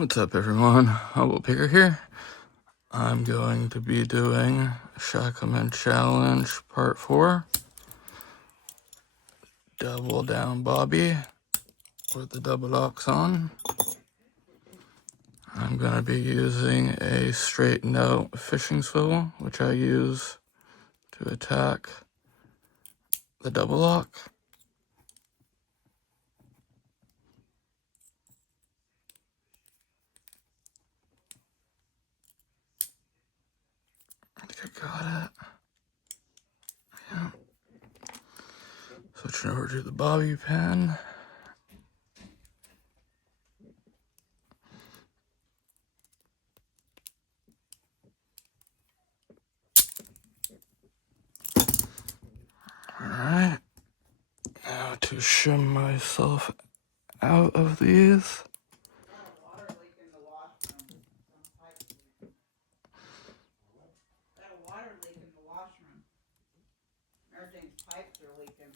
What's up, everyone? Humble Picker here. I'm going to be doing Shackleman Challenge Part 4. Double down bobby with the double locks on. I'm going to be using a straightened out fishing swivel, which I use to attack the double lock. I think I got it. Yeah. Switching over to the bobby pin. Alright. Now to shim myself out of these. Everything's pipes are leaking.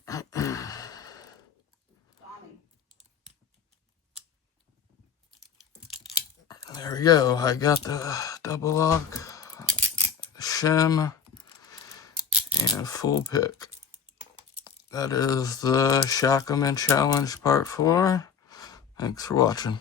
Tommy. There we go. I got the double lock, shim, and full pick. That is the Shackleman Challenge Part 4. Thanks for watching.